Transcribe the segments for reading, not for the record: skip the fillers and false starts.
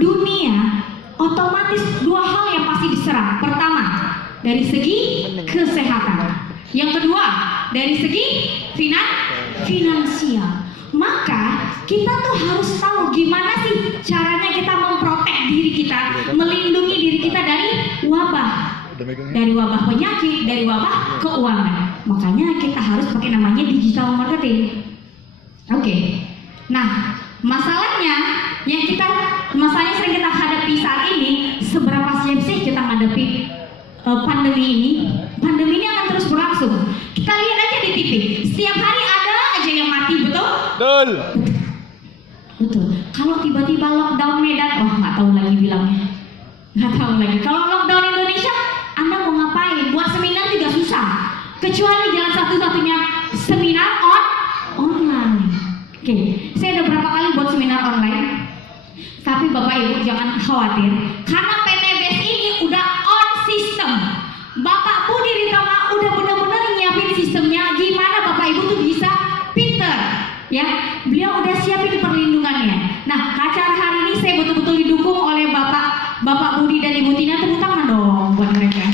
dunia, otomatis dua hal yang pasti diserang. Pertama, dari segi kesehatan. Yang kedua, dari segi finansial. Maka kita tuh harus tahu gimana sih caranya kita memprotek diri kita, melindungi diri kita dari wabah. Dari wabah penyakit, dari wabah keuangan. Makanya kita harus pakai namanya digital marketing. Oke. Nah, masalahnya sering kita hadapi saat ini, seberapa siap sih kita menghadapi pandemi ini? Pandemi ini akan terus berlangsung. Kita lihat aja di TV, setiap hari ada aja yang mati, betul? Betul. Kalau tiba-tiba lockdown Medan, nggak tahu lagi bilangnya. Nggak tahu lagi. Kalau lockdown Indonesia, Anda mau ngapain? Buat seminar juga susah. Kecuali jalan satu-satunya seminar online. Oke, saya udah berapa kali buat seminar online. Tapi Bapak Ibu jangan khawatir, karena PTBS ini udah on system. Bapak Budi Ritama udah benar-benar nyiapin sistemnya. Gimana Bapak Ibu tuh bisa pinter, ya? Beliau udah siapin perlindungannya. Nah, acara hari ini saya betul-betul didukung oleh Bapak Budi dan Ibu Tina. Tepuk tangan dong buat mereka.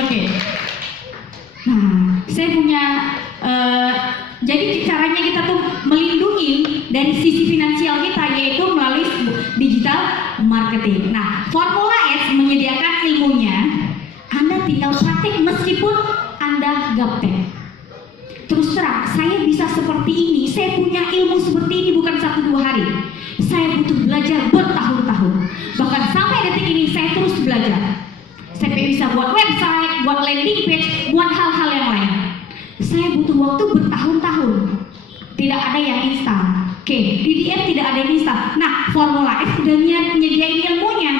Oke. Nah, saya punya jadi caranya kita tuh melindungi dari sisi finansial kita, yaitu melalui digital marketing. Nah, Formula S menyediakan ilmunya. Anda tinggal praktik meskipun Anda gaptek. Terus terang, saya bisa seperti ini, saya punya ilmu seperti ini bukan 1-2 hari. Saya butuh belajar bertahun-tahun. Bahkan sampai detik ini saya terus belajar. Saya bisa buat website, buat landing page, buat hal-hal yang lain. Saya butuh waktu bertahun-tahun. Tidak ada yang instan. Oke, di DM tidak ada yang instan. Nah, Formula S sudah nyediain ilmunya.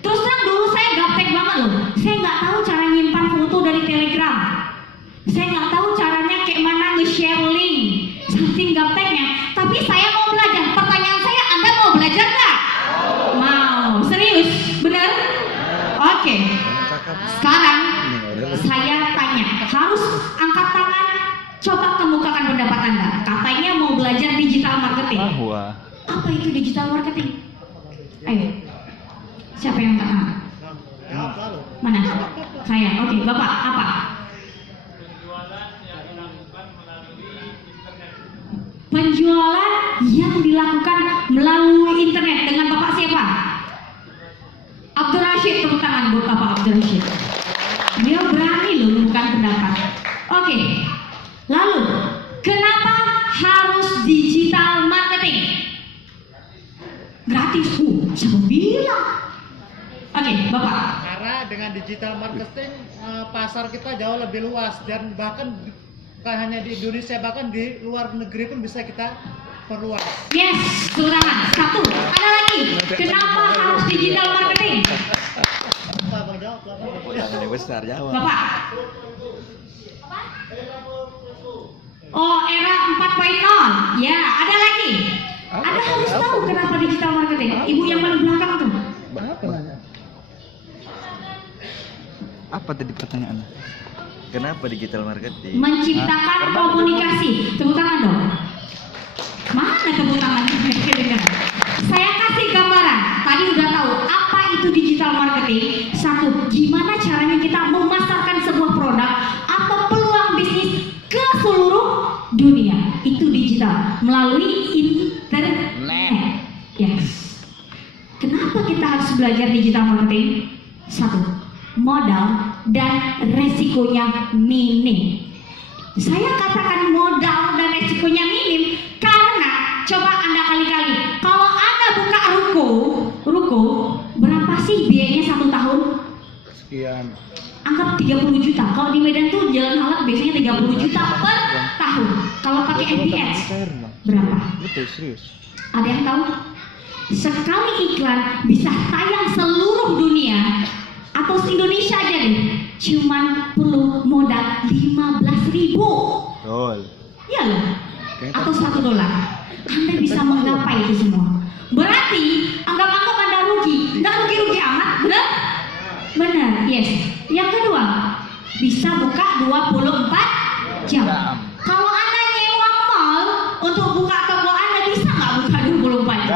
Terus terang dulu saya gaptek banget loh. Saya nggak tahu cara nyimpan foto dari Telegram. Saya nggak tahu caranya kayak mana nge-share link. Saking gapteknya. Tapi saya mau belajar. Pertanyaan saya, Anda mau belajar nggak? Mau. Serius? Bener? Oke. Sekarang saya tanya, harus angkat tangan, coba kemukakan pendapat Anda. Katanya mau belajar digital marketing. Apa itu digital marketing? Ayo, siapa yang angkat tangan? Mana? Saya. Oke, Bapak, apa? Penjualan yang dilakukan melalui internet. Dengan Bapak siapa? Abdul Rashid, tepuk tangan buat Bapak Abdul Rashid. Dia berani loh bukan pendapat. Oke. Lalu, kenapa harus digital marketing? Gratis. Siapa bilang? Oke, Bapak. Karena dengan digital marketing pasar kita jauh lebih luas, dan bahkan bukan hanya di Indonesia, bahkan di luar negeri pun bisa kita perluas. Yes, tepuk tangan. Satu. Ada lagi. Kenapa harus digital marketing? Besar jawab. Bapak. Oh, era 4.0. Ya, ada lagi. Anda harus tahu kenapa digital marketing. Ibu yang paling belakang tuh. Apa tadi pertanyaannya? Kenapa digital marketing? Menciptakan komunikasi. Tepuk tangan dong. Mana tepuk tangan? Saya kasih gambaran. Tadi udah tahu apa itu digital marketing. Satu, gimana caranya kita memasarkan sebuah produk atau peluang bisnis ke seluruh dunia. Itu digital melalui internet. Yes. Kenapa kita harus belajar digital marketing? Satu, modal dan resikonya minim. Saya katakan modal dan resikonya minim karena coba Anda kali-kali, kalau Anda buka ruko berapa sih biayanya 1 tahun? Sekian. Anggap 30 juta. Kalau di Medan tuh Jalan Halat biasanya 30 juta per tahun. Kalau pakai MPS berapa? Betul, serius. Ada yang tahu? Sekali iklan bisa tayang seluruh dunia atau se-Indonesia aja deh. Cuman perlu modal 15.000. Betul. Iya loh. Atau $1. Anda bisa menggapai itu semua. Berarti anggap-anggap Anda rugi. Nggak rugi-rugi amat, benar? Benar, yes. Yang kedua, bisa buka 24 jam. Kalau Anda nyewa mall untuk buka toko Anda, bisa nggak buka 24 jam?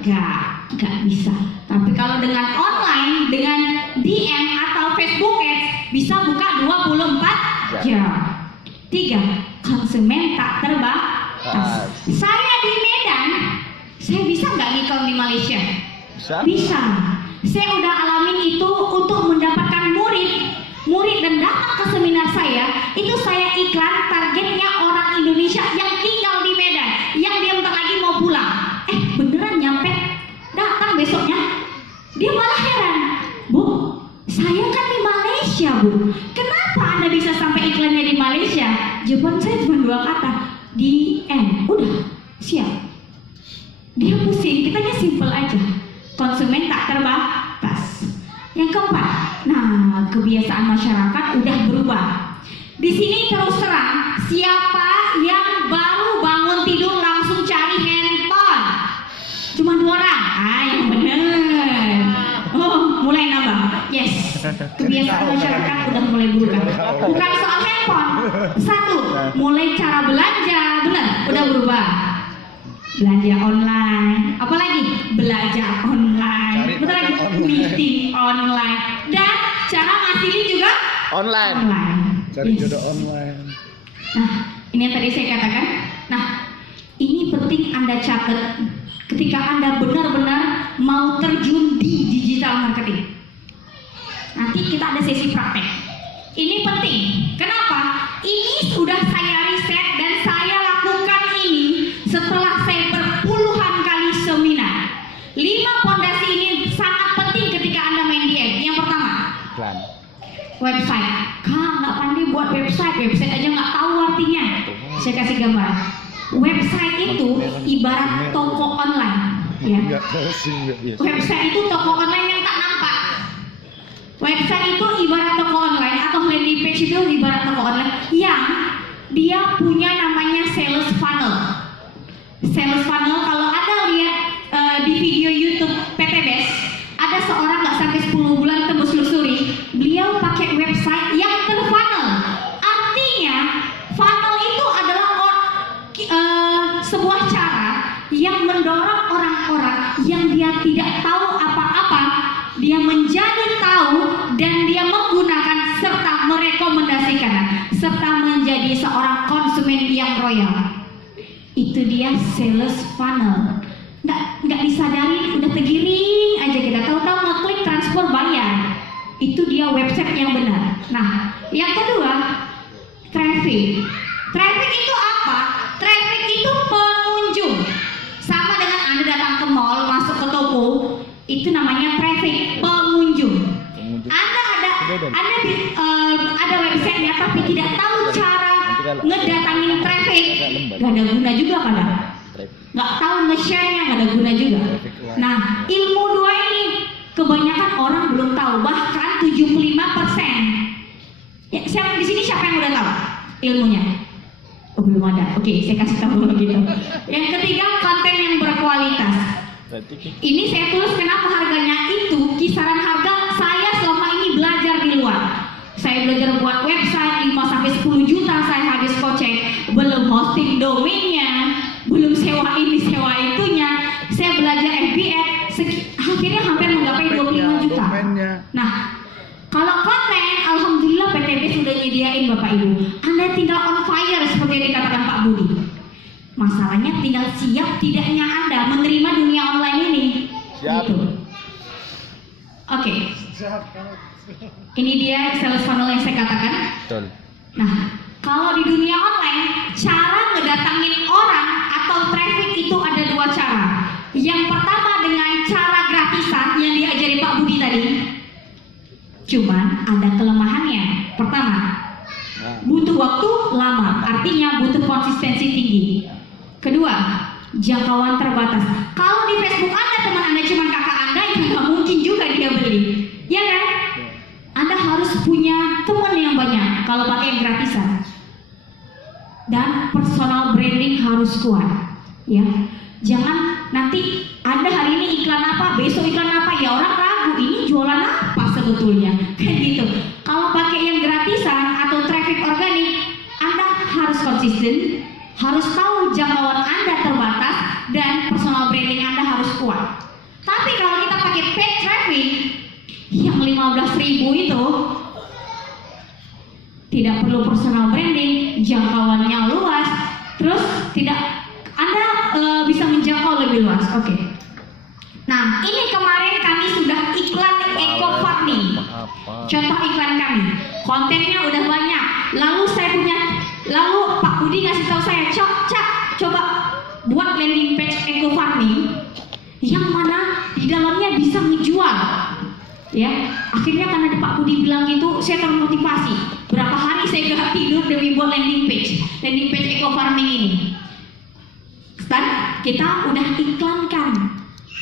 Nggak bisa. Tapi kalau dengan online, dengan DM atau Facebook Ads, bisa buka 24 jam. 3. Konsumen tak terbatas. Saya di Medan, saya bisa nggak ngiklan di Malaysia? Bisa. Saya udah alamin itu untuk mendapatkan murid dan datang ke seminar saya. Itu saya iklan targetnya orang Indonesia yang tinggal di Medan, yang dia bentar lagi mau pulang. Beneran nyampe, datang besoknya. Dia malah heran, Bu, saya kan di Malaysia, Bu. Kenapa Anda bisa sampai iklannya di Malaysia? Jawaban saya cuma 2 kata, DM. Udah, siap. Dia pusing, kitanya simple aja. Konsumen tak terbatas. Yang keempat, nah, kebiasaan masyarakat udah berubah. Di sini terus terang, siapa yang baru bangun tidur langsung cari handphone? Cuma 2 orang. Yang bener. Oh, mulai nambah. Yes. Kebiasaan masyarakat udah mulai berubah. Bukan soal handphone. 1, mulai cara belanja, bener, udah berubah. Belanja online, apalagi belajar online, betul lagi meeting online, dan cara ngasilin juga online. Cari jodoh online. Nah, ini yang tadi saya katakan. Nah, ini penting Anda catat ketika Anda benar-benar mau terjun di digital marketing. Nanti kita ada sesi praktek. Ini penting. Kenapa? Ini sudah saya riset dan saya lakukan ini setelah saya berpuluhan kali seminar. 5 pondasi ini sangat penting ketika Anda main DM. Yang pertama, Iklan. website. Kak, nggak pandai buat website aja nggak tahu artinya. Saya kasih gambar. Website itu ibarat toko online, ya. Website itu toko online yang tak nampak. Website itu ibarat toko online atau landing page itu ibarat toko online yang dia punya namanya sales funnel. Sales funnel, kalau Anda lihat di video YouTube PTBest, ada seorang nggak sampai 10 bulan tembus lusuri, beliau pakai website yang terfunnel. Artinya funnel itu adalah sebuah cara yang mendorong orang-orang yang dia tidak tahu apa-apa, dia menjadi tahu dan dia menggunakan serta merekomendasikan serta menjadi seorang konsumen yang royal. Itu dia sales funnel. Nggak disadari, udah tergiring aja kita, tahu-tahu ngeklik transfer bayar. Itu dia website yang benar. Nah, yang kedua, traffic. Traffic itu apa? Traffic itu pengunjung. Sama dengan Anda datang ke mall, masuk ke toko, itu namanya traffic, pengunjung. Ada websitenya tapi tidak tahu cara ngedatangin traffic, gak ada guna juga kadang. Nggak tahu nge-share-nya, nggak ada guna juga. Nah, ilmu 2 ini kebanyakan orang belum tahu, bahkan 75%. Ya, siapa di sini siapa yang udah tahu ilmunya? Oh, belum ada. Oke, saya kasih tahu gitu. Yang ketiga, konten yang berkualitas. Ini saya tulis kenapa harganya itu kisaran harga saya selama ini belajar di luar. Saya belajar buat website 5-10 juta saya habis kocek, belum hosting domainnya, belum sewa ini sewa itunya. Saya belajar FBA, akhirnya hampir menggapai 25 juta. Nah, kalau konten, alhamdulillah PTB sudah nyediain Bapak Ibu. Anda tinggal on fire seperti yang dikatakan Pak Budi. Masalahnya tinggal siap tidaknya Anda menerima dunia online ini. Siap. Gitu. Oke. Ini dia sales funnel yang saya katakan. Betul. Nah, kalau di dunia online, cara ngedatangin orang atau traffic itu ada 2 cara. Yang pertama dengan cara gratisan yang diajari Pak Budi tadi. Cuman ada kelemahannya. Pertama, butuh waktu lama, artinya butuh konsistensi tinggi. Kedua, jangkauan terbatas. Kalau di Facebook Anda, teman Anda cuma kakak Anda, ya nggak mungkin juga dia beli, ya kan? Anda harus punya teman yang banyak kalau pakai yang gratisan. Dan personal branding harus kuat, ya. Jangan nanti Anda hari ini iklan apa, besok iklan apa, ya orang ragu ini jualan apa sebetulnya, kayak gitu. Kalau pakai yang gratisan atau traffic organik, Anda harus konsisten, harus tahu jangkauan Anda terbatas, dan personal branding Anda kuat. Tapi kalau kita pakai paid traffic yang 15.000 itu tidak perlu personal branding, jangkauannya luas, terus Anda bisa menjangkau lebih luas. Oke. Nah, ini kemarin kami sudah iklan eco farming. Contoh iklan kami, kontennya udah banyak. Lalu Pak Budi ngasih tahu saya, coba buat landing page eco farming yang mana di dalamnya bisa ngejual. Ya, akhirnya karena Pak Budi bilang gitu, saya termotivasi. Berapa hari saya gak tidur demi buat landing page eco farming ini. Dan kita udah iklankan.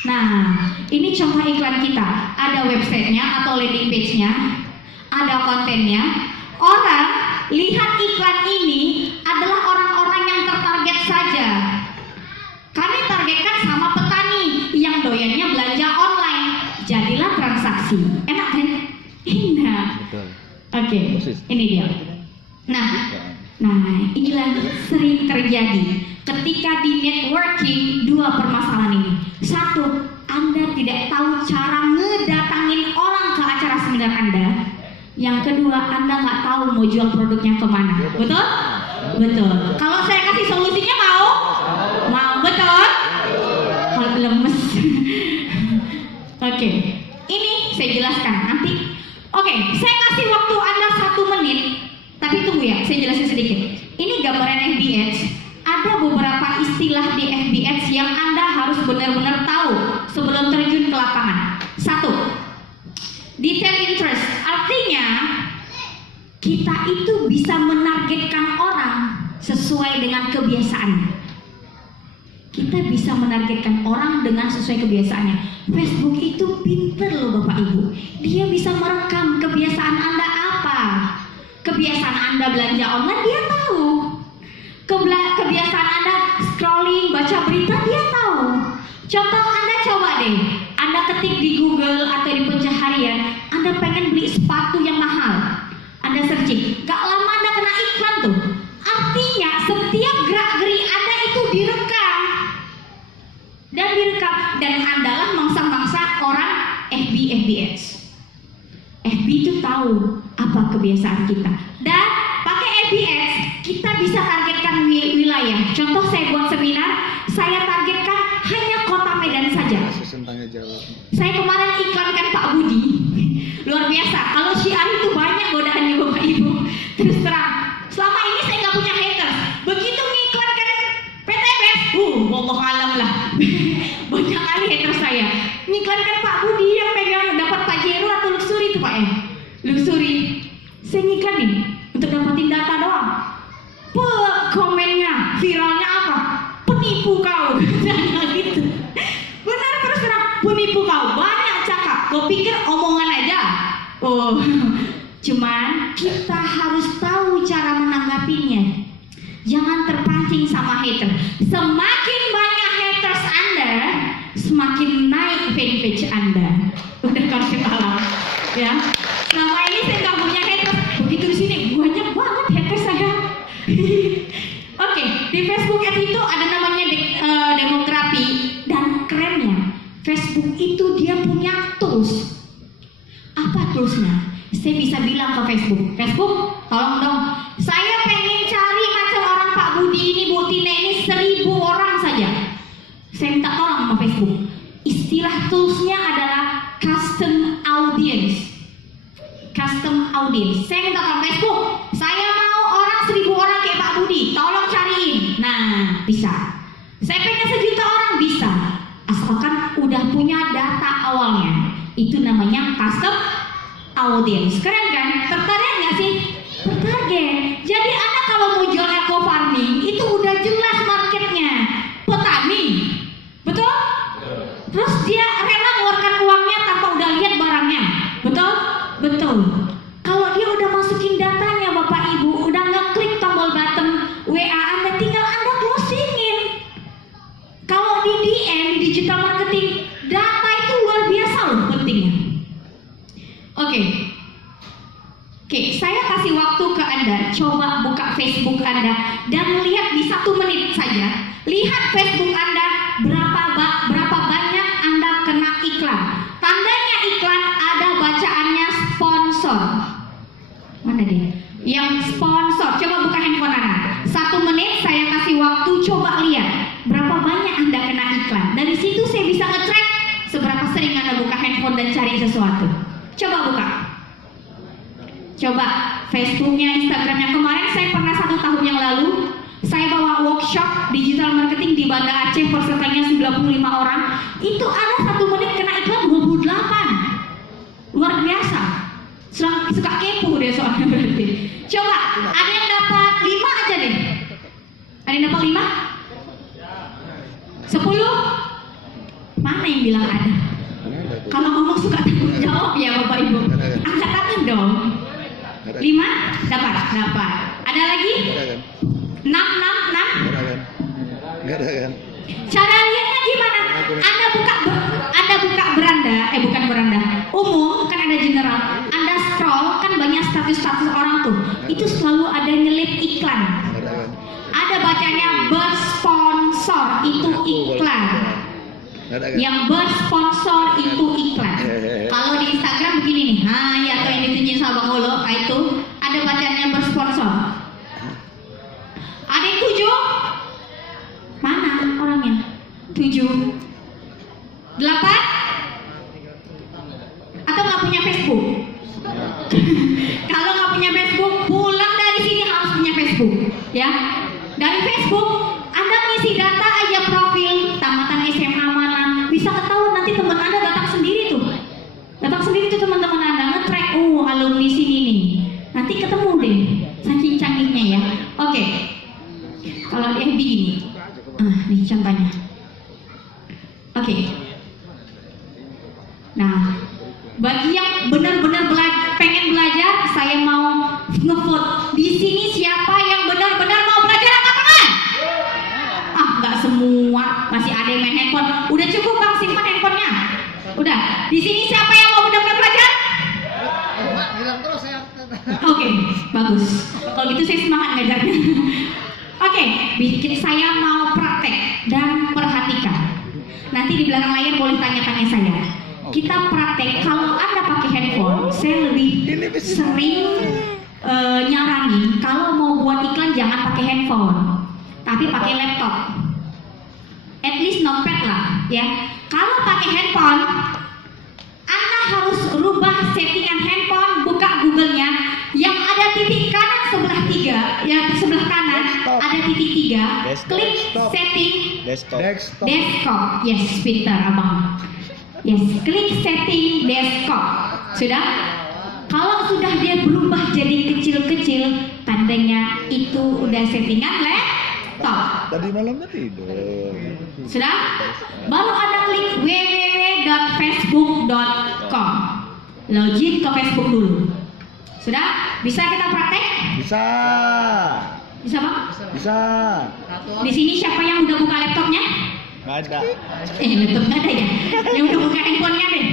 Nah, ini contoh iklan kita. Ada websitenya atau landing page-nya, ada kontennya. Orang lihat iklan ini adalah orang-orang yang tertarget saja. Kami targetkan sama petani yang doyannya belanja online. Jadilah transaksi. Enak kan? Enak. Oke, ini dia. Nah, inilah sering terjadi ketika di networking dua permasalahan ini. Satu, Anda tidak tahu cara ngedatangin orang ke acara seminar Anda. Yang kedua, Anda nggak tahu mau jual produknya kemana. Betul? Betul. Kalau saya kasih solusinya mau? Mau, betul? Kalau lemes. Oke, ini saya jelaskan nanti. Oke, saya kasih waktu Anda 1 menit. Tapi tunggu ya, saya jelasin sedikit. Ini gambaran FBX. Ada beberapa istilah di FBX yang Anda harus benar-benar tahu sebelum terjun ke lapangan. 1. Detail interest. Artinya kita itu bisa menargetkan orang sesuai dengan kebiasaannya. Kita bisa menargetkan orang dengan sesuai kebiasaannya. Facebook itu pinter loh Bapak Ibu. Dia bisa merekam kebiasaan Anda apa. Kebiasaan Anda belanja online, dia tahu. Kebiasaan Anda scrolling, baca berita, dia tahu. Contoh Anda coba deh, Anda ketik di Google atau di pencaharian, Anda pengen beli sepatu yang mahal. Anda searching, gak lama Anda kena iklan tuh. Artinya setiap gerak-geri Anda itu direkam. Dan Anda lah mangsa-mangsa orang FBX. FB itu tahu apa kebiasaan kita. Dan pakai FBX kita bisa targetkan wilayah. Contoh saya buat seminar, saya targetkan hanya kota Medan saja. Saya kemarin iklankan Pak Budi. Luar biasa. Kalau syiar itu banyak godaannya Bapak Ibu. Terus terang, selama ini saya nggak punya haters. Begitu ngiklankan PTBS, wallah alam lah. Banyak kali haters saya. Ngiklankan Pak Budi yang pegang dapat Pajero atau Luxury itu Pak ya. Luxury. Saya ngiklan nih untuk dapetin data doang. Komennya, viralnya apa? Penipu kau. Gitu. Benar, terus terang, penipu kau. Banyak cakap. Kau pikir omongan aja. Oh, cuman kita harus tahu cara menanggapinya. Jangan terpancing sama hater. Semakin banyak haters Anda, semakin naik fanpage Anda. Udah kasih tahu, ya. Selama ini saya nggak punya haters. Begitu di sini banyak banget haters saya. Oke, di Facebook itu ada namanya demografi, dan kerennya Facebook itu dia punya tools. Apa toolsnya? Saya bisa bilang ke Facebook, tolong dong, saya pengen cari macam orang Pak Budi ini, Bu Tina ini 1000 orang saja. Saya minta tolong sama Facebook. Istilah toolsnya adalah custom audience. Saya minta tolong Facebook, saya mau orang 1000 orang kayak Pak Budi, tolong cariin. Nah, bisa. Saya pengen 1 juta orang, bisa. Asalkan udah punya data awalnya. Itu namanya custom audience. Keren kan? Tertarik nggak sih? Tertarget. Jadi Anda kalau mau jual eco farming itu udah jelas marketnya. Petani, betul? Terus dia rela mengeluarkan uangnya tanpa udah lihat barangnya, betul? Betul. Kalau dia udah masukin datanya Bapak Ibu, udah ngeklik tombol button WA Anda, tinggal Anda closingin. Kalau di DM, di digital marketing, data itu luar biasa loh pentingnya. Oke, saya kasih waktu ke Anda. Coba buka Facebook Anda dan lihat di 1 menit saja. Lihat Facebook Anda berapa banyak situ saya bisa nge-track seberapa sering Anda buka handphone dan cari sesuatu. Coba buka. Coba Facebooknya, Instagramnya. Kemarin saya pernah 1 tahun yang lalu saya bawa workshop digital marketing di Banda Aceh, pesertanya 95 orang. Itu ada 1 menit kena iklan 28. Luar biasa. Suka kepo deh soalnya berarti. Coba, ada yang dapat 5 aja deh. Ada yang dapat 5? 10? Mana yang bilang ada? Kalau ngomong suka tanggung jawab ya Bapak Ibu. Angkat tangan dong. 5? Dapat. Ada lagi? 6? Nggak ada kan? Cara lihatnya gimana? Anda buka beranda, bukan beranda, umum kan ada general. Anda scroll kan banyak status-status orang tuh. Itu selalu ada nyelip iklan. Nggak ada kan? Ada bacanya bersponsor, itu iklan. Nggak ada kan? Yang bersponsor itu iklan. Kalau di Instagram begini nih, ya atau yang ditunjukin sama Bang Olo, itu ada bacanya bersponsor. Ada yang 7? Mana orangnya? 7? 8? Atau nggak punya Facebook? Kalau nggak punya Facebook, pulang dari sini harus punya Facebook, ya. Dari Facebook, Anda ngisi data aja profil, tamatan SMA mana, bisa ketahuan nanti teman Anda datang sendiri tuh teman-teman Anda nge-track, alumni sini nih, nanti ketemu deh, saking canggihnya ya. Oke. Kalau di FB gini, nih contohnya. Oke. Nah, bagi yang benar-benar pengen belajar, saya mau ngevote. Di sini siapa yang benar-benar mau belajar angkat tangan? Nggak semua, masih ada yang main handphone. Udah cukup Bang, simpan handphonenya. Udah. Di sini siapa yang mau benar-benar belajar? Hilang terus ya. Oke, bagus. Kalau gitu saya semangat ngajarnya. Oke, bikin saya mau praktek dan perhatikan. Nanti di belakang layar boleh tanya-tanya saya. Kita praktek, kalau Anda pakai handphone, saya lebih sering nyaranin kalau mau buat iklan jangan pakai handphone, tapi pakai laptop. At least notepad lah, ya. Kalau pakai handphone, Anda harus rubah settingan handphone, buka Google-nya, yang ada titik kanan sebelah 3, ya sebelah kanan ada titik 3, klik setting Desktop. yes, pintar abang. Yes, klik setting desktop. Sudah? Kalau sudah dia berubah jadi kecil-kecil, tandanya itu udah settingan laptop. Tadi malamnya tidur. Sudah? Baru Anda klik www.facebook.com. Login ke Facebook dulu. Sudah? Bisa kita praktek? Bisa. Bisa Bang? Bisa. Di sini siapa yang udah buka laptopnya? Nggak ada. Laptop nggak ada ya? Yang udah buka handphonenya deh.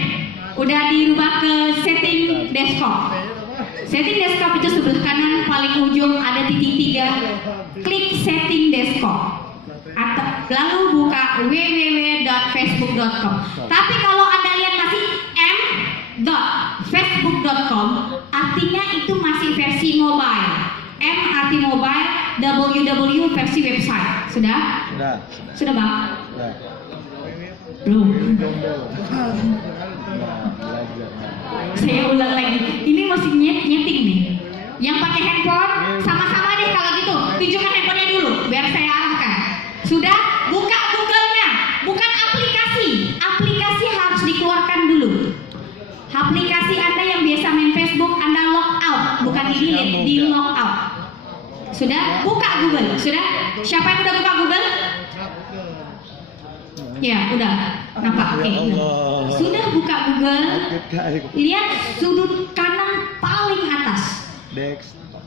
Udah dirubah ke setting desktop. Setting desktop itu sebelah kanan paling ujung ada titik 3. Klik setting desktop. Atau lalu buka www.facebook.com. Tapi kalau Anda lihat masih m.facebook.com, artinya itu masih versi mobile. M arti mobile, www versi website. Sudah? Sudah Bang? Sudah. Belum. Saya ulang lagi. Ini masih nyeting nih. Yang pakai handphone sama-sama deh kalau gitu. Tunjukkan handphonenya dulu biar saya arahkan. Sudah? Buka Google-nya. Bukan aplikasi. Aplikasi harus dikeluarkan dulu. Aplikasi Anda yang biasa main Facebook, Anda log out, bukan di delete, di log out. Sudah? Buka Google. Sudah? Siapa yang udah buka Google? Ya, udah. Nampak? Oke. Sudah buka Google. Lihat sudut kanan paling atas. Desktop.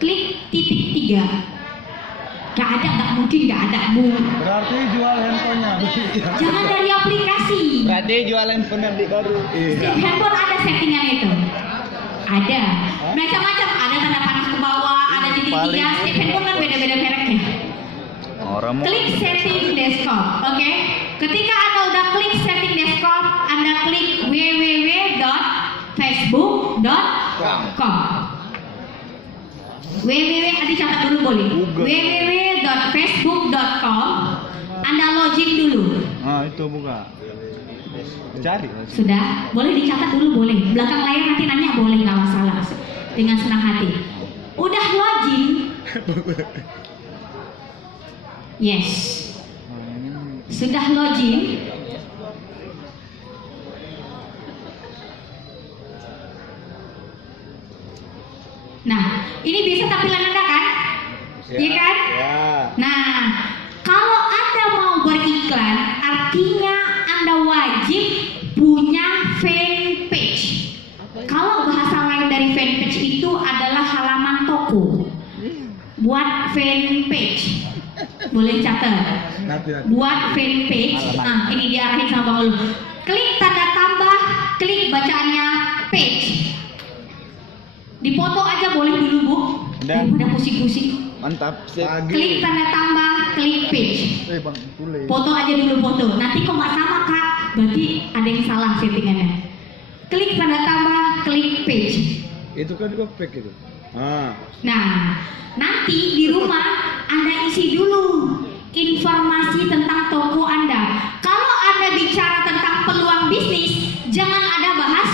Klik titik 3. Gak ada, gak mungkin gak ada. Berarti jual handphonenya. Jangan dari aplikasi. Berarti jual handphone yang baru. Setiap handphone ada settingan itu. Ada. Macam-macam. Ada tanda panah ke bawah, ada titik 3. Setiap handphone kan beda-beda mereknya. Klik setting desktop. Oke. Ketika Anda udah klik setting desktop, Anda klik www.facebook.com. www, catat dulu boleh. www.facebook.com. Anda login dulu. Ah, itu buka. Cari. Sudah, boleh dicatat dulu boleh. Belakang layar nanti nanya boleh, nggak masalah. Dengan senang hati. Udah login? Yes. Sudah login? Nah, ini bisa tampilan Anda kan? Iya kan? Ya. Nah, kalau Anda mau beriklan, artinya Anda wajib punya fanpage. Kalau bahasa lain dari fanpage itu adalah halaman toko. Buat fanpage. Boleh catat. Buat fanpage. Nah, ini diarahin sama Bang Ulu. Klik tanda tambah, klik bacaannya page. Dipoto aja boleh dulu, Bu. Daripada pusing-pusing. Mantap. Klik tanda tambah, klik page. Bang, tulis. Foto aja dulu foto. Nanti kok nggak sama Kak, berarti ada yang salah settingannya. Klik tanda tambah, klik page. Itu kan gopek itu. Ah. Nah, nanti di rumah Anda isi dulu informasi tentang toko Anda. Kalau Anda bicara tentang peluang bisnis, jangan ada bahas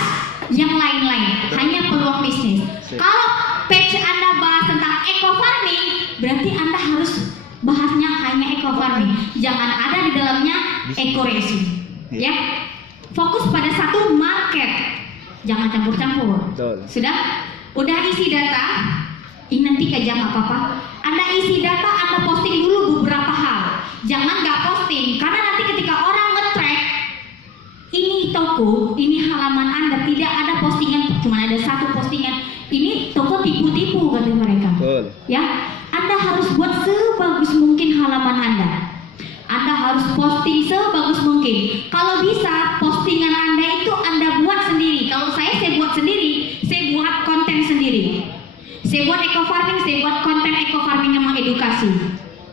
yang lain-lain, hanya peluang bisnis. Kalau page Anda bahas tentang eco farming, berarti Anda harus bahasnya hanya eco farming. Jangan ada di dalamnya eco racing. Ya. Fokus pada satu market. Jangan campur-campur. Betul. Sudah? Udah isi data? Ini nanti aja nggak apa-apa. Anda isi data, Anda posting dulu beberapa hal. Jangan nggak posting, karena nanti ketika orang nge-track ini toko, ini halaman Anda, tidak ada postingan, cuma ada satu postingan. Ini toko tipu-tipu kata mereka. Betul. Ya, Anda harus buat sebagus mungkin halaman Anda. Anda harus posting sebagus mungkin. Kalau bisa, postingan Anda itu Anda buat sendiri. Kalau saya buat sendiri, saya buat konten sendiri. Saya buat eco farming, saya buat konten eco farming yang mengedukasi.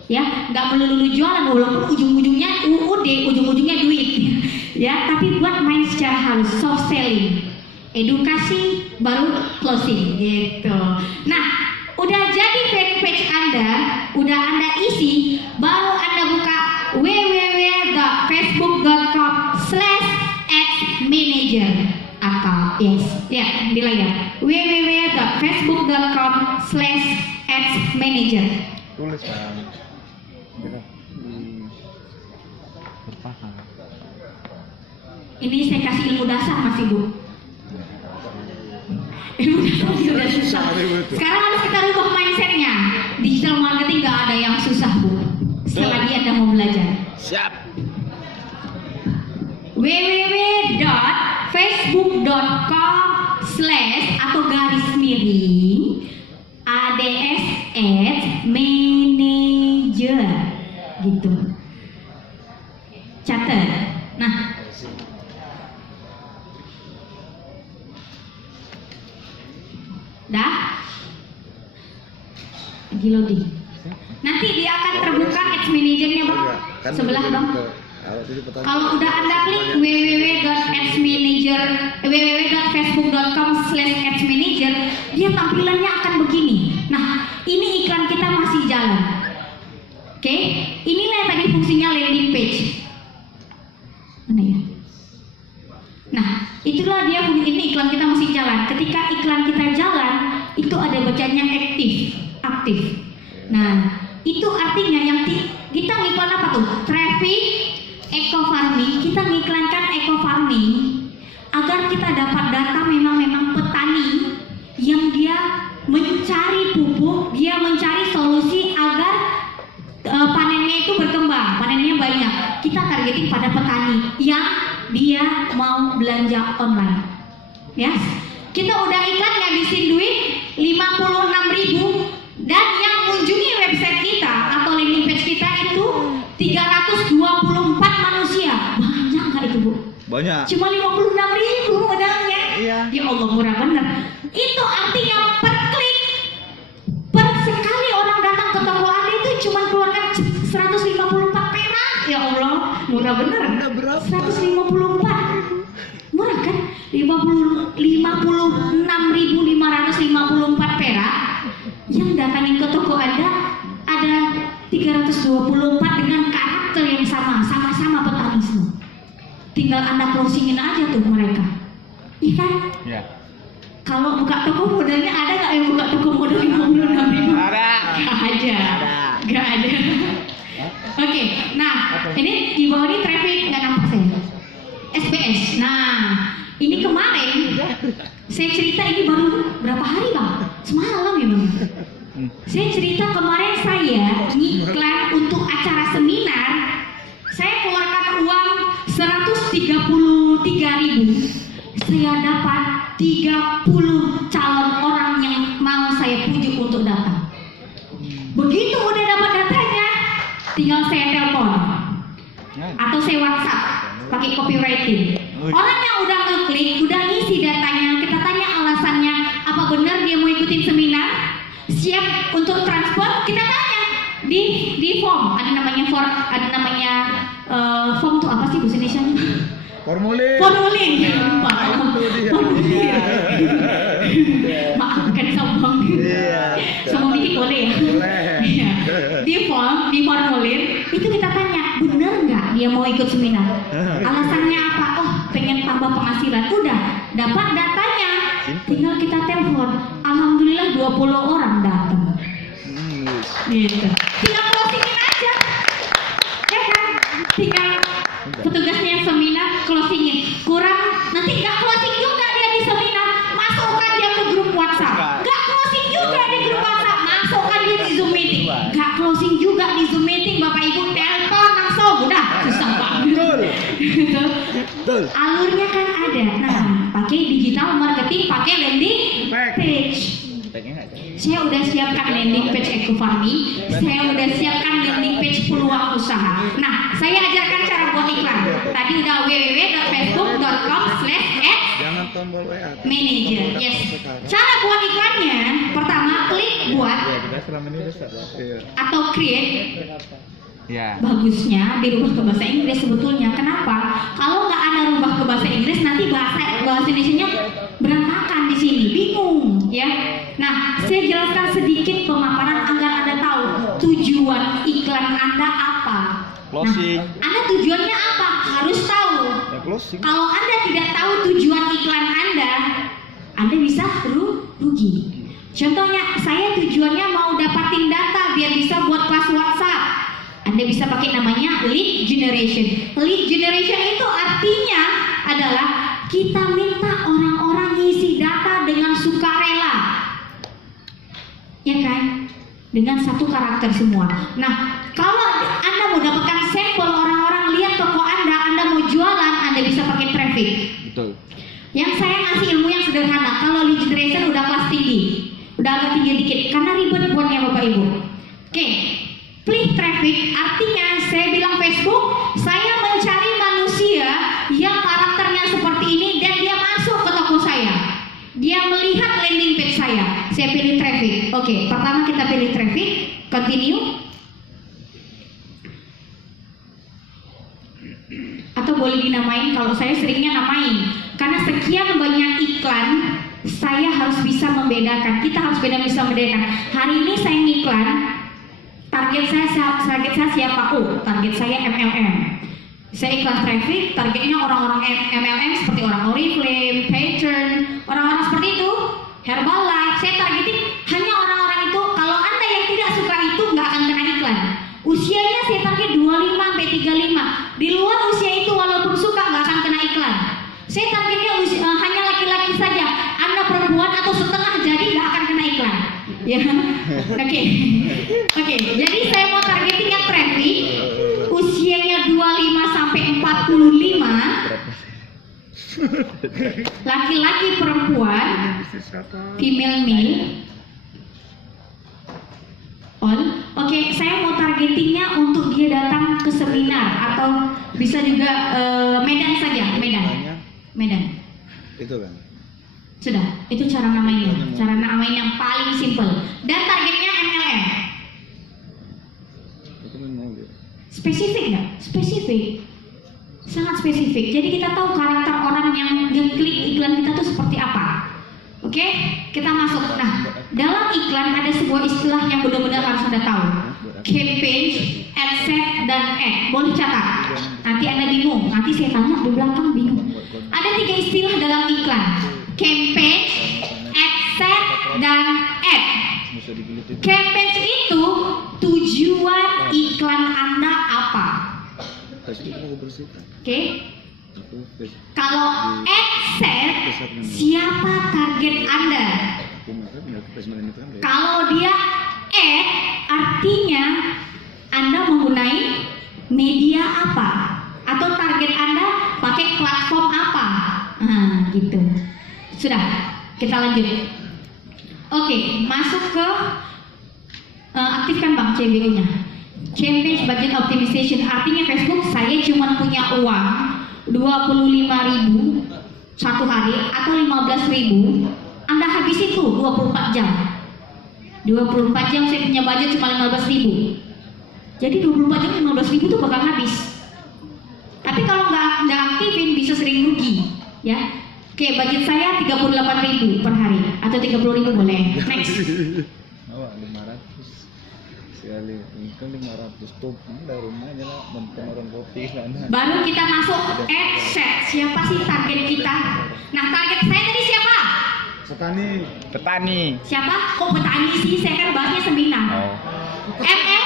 Ya, nggak melulu jualan, walaupun ujung-ujungnya UUD, ujung-ujungnya duit. Ya, tapi buat main secara halus, soft selling, edukasi baru closing gitu. Nah, udah jadi fanpage Anda, udah Anda isi, baru Anda buka www.facebook.com/adsmanager atau yes, ya di layar www.facebook.com/adsmanager. Tulis kan. Berpaham. Ini saya kasih ilmu dasar Mas Ibu. Ilmu dasar sudah susah. Sekarang harus kita rubah mindsetnya. Digital marketing nggak ada yang susah, Bu. Selagi Anda mau belajar. Siap. www.facebook.com/ atau garis miring ADS Ads Manager gitu. Catat. Nah, dah lagi loading. Nanti dia akan terbuka Ads Manager-nya, Bang. Sebelah, Bang. Kalau udah Anda klik www.facebook.com/adsmanager, dia tampilannya akan begini. Nah, ini iklan kita masih jalan. Oke, inilah yang tadi fungsinya landing page. Mana ya? Nah, itulah dia fungsi, ini iklan kita masih jalan. Ketika iklan kita jalan, itu ada bacanya aktif. Nah, itu artinya yang kita ngiklan apa tuh? Traffic, eco farming. Kita ngiklankan eco farming agar kita dapat data memang petani yang dia mencari pupuk, dia mencari solusi agar panennya itu berkembang, panennya banyak. Kita targeting pada petani yang dia mau belanja online. Yes. Kita udah iklan ngabisin duit 56.000 dan yang mengunjungi website kita atau landing page kita itu 324 manusia. Banyak nggak itu, Bu? Banyak. Cuma 56.000 modalnya. Iya. Ya Allah, murah bener. Itu artinya per klik, per sekali orang datang ke toko Anda itu cuma keluarkan 154 perak. Ya Allah, murah bener. Anda berapa? 154. Murah kan? 56.554 perak. Yang datangin ke toko Anda ada 324 dengan karakter yang satu tinggal Anda closingin aja tuh mereka. Iya kan? Ya. Kalau buka toko modalnya ada nggak yang buka toko modal 56.000? Ada. Nggak ada. Oke, nah ini di bawah ini traffic nggak nampak saya. SPS. Nah, ini kemarin saya cerita ini baru berapa hari bang? Semalam ya bang. Saya cerita kemarin saya ngiklan untuk acara seminar. Saya keluarkan uang 133.000. Saya dapat 30 calon orang yang mau saya pujuk untuk datang. Begitu udah dapat datanya, tinggal saya telepon atau saya WhatsApp pakai copywriting. Orang yang udah ngeklik, udah ngisi datanya, kita tanya alasannya, apa benar dia mau ikutin seminar, siap untuk transport, kita tanya di form, ada namanya form tuh apa sih bahasa Indonesia? Formulir. Formulir. Maafkan sombong. Sombong dikit boleh ya? Iya. Di formulir itu kita tanya, benar nggak dia mau ikut seminar? Alasannya apa? Oh, pengen tambah penghasilan. Udah, dapat datanya. Tinggal kita telepon. Alhamdulillah 20 orang datang. Gitu. Tinggal closingin aja. Ya kan? Tinggal petugasnya yang seminar closingin. Kurang nanti nggak closing juga dia di seminar, masukkan dia ke grup WhatsApp. Nggak closing juga di grup WhatsApp, masukkan dia di Zoom meeting. Nggak closing juga di Zoom meeting, Bapak Ibu telepon langsung, udah susah banget. Betul. Alurnya kan ada. Nah, pakai digital marketing, pakai landing page. Saya udah siapkan landing page EcoFarming, saya udah siapkan landing page peluang usaha. Nah, saya ajarkan cara buat iklan. Tadi udah www.facebook.com/ads Jangan tombol WA. manager. Yes. Cara buat iklannya, pertama klik buat Iya. atau create. Ya. Bagusnya dirubah ke bahasa Inggris sebetulnya. Kenapa? Kalau nggak Anda rubah ke bahasa Inggris, nanti bahasa Indonesianya berantakan di sini, bingung ya. Nah, saya jelaskan sedikit pemaparan agar Anda tahu tujuan iklan Anda apa. Closing. Nah, Anda tujuannya apa? Harus tahu. Ya, closing. Kalau Anda tidak tahu tujuan iklan Anda bisa rugi. Contohnya, saya tujuannya mau dapatin data biar bisa buat kelas WhatsApp. Anda bisa pakai namanya lead generation. Lead generation itu artinya adalah kita minta orang-orang ngisi data dengan sukarela. Ya kan? Dengan satu karakter semua. Nah, kalau Anda mau dapatkan sampel orang-orang lihat toko Anda mau jualan, Anda bisa pakai traffic. Betul. Yang saya ngasih ilmu yang sederhana. Kalau lead generation udah kelas tinggi, udah agak tinggi dikit, karena ribet buatnya Bapak Ibu. Oke, please traffic artinya saya bilang Facebook, saya mencari manusia yang karakternya seperti ini dan dia masuk ke toko saya. Dia melihat landing page saya pilih traffic. Oke, pertama kita pilih traffic, continue. Atau boleh dinamain, kalau saya seringnya namain. Karena sekian banyak iklan, saya harus bisa membedakan. Kita harus bisa membedakan. Hari ini saya ngiklan, target saya siapa? Oh, target saya MLM. Saya iklan traffic, targetnya orang-orang MLM seperti orang Oriflame, Pattern, orang-orang seperti itu. Herbalife, saya targetin hanya orang-orang itu. Kalau Anda yang tidak suka itu nggak akan kena iklan. Usianya saya target 25-35. Di luar usia itu walaupun suka nggak akan kena iklan. Saya targetnya hanya laki-laki saja. Anda perempuan atau setengah jadi nggak akan kena iklan. Ya, oke. Jadi saya mau targetingnya traffic. Usianya 25-45. Laki-laki perempuan, female male, all. Oke, saya mau targetingnya untuk dia datang ke seminar atau bisa juga Medan saja, Medan. Itu kan. Sudah, itu cara namainnya, yang paling simple. Dan targetnya MLM. Itu memang dia. Spesifik nggak? Spesifik. Sangat spesifik. Jadi kita tahu karakter orang yang klik iklan kita tuh seperti apa. Oke, kita masuk. Nah, dalam iklan ada sebuah istilah yang benar-benar harus Anda tahu. Campaign, ad set, dan ad. Boleh catat. Nanti Anda bingung, nanti saya tanya di belakang bingung. Ada 3 istilah dalam iklan: campaign, adset, dan ad. Bisa digilitin. Campaign itu tujuan iklan Anda apa? Facebook mau bersihkan. Oke? Aku Facebook. Kalau adset, siapa target Anda? Aku makan nggak ke Facebook ini kan. Kalau dia ad, artinya Anda menggunakan media apa? Atau target Anda pakai platform apa? Nah, gitu. Sudah, kita lanjut. Oke, masuk ke aktifkan Bang CBO-nya. Campaign Budget Optimization, artinya Facebook saya cuma punya uang 25.000 satu hari atau 15.000, Anda habis itu 24 jam. 24 jam saya punya budget cuma 15.000. Jadi 24 jam 15.000 itu bakal habis. Tapi kalau nggak aktifin bisa sering rugi, ya. Oke, budget saya 38.000 per hari atau 30.000 boleh. Next. Awak 500 sekali. Ini kan 500 tuh. Ada rumahnya lah. Nonton orang kopi sana. Baru kita masuk adset. Siapa sih target kita? Nah, target saya tadi siapa? Petani. Siapa? Kok petani sih? Saya kan bahasnya seminar. Oh. ML?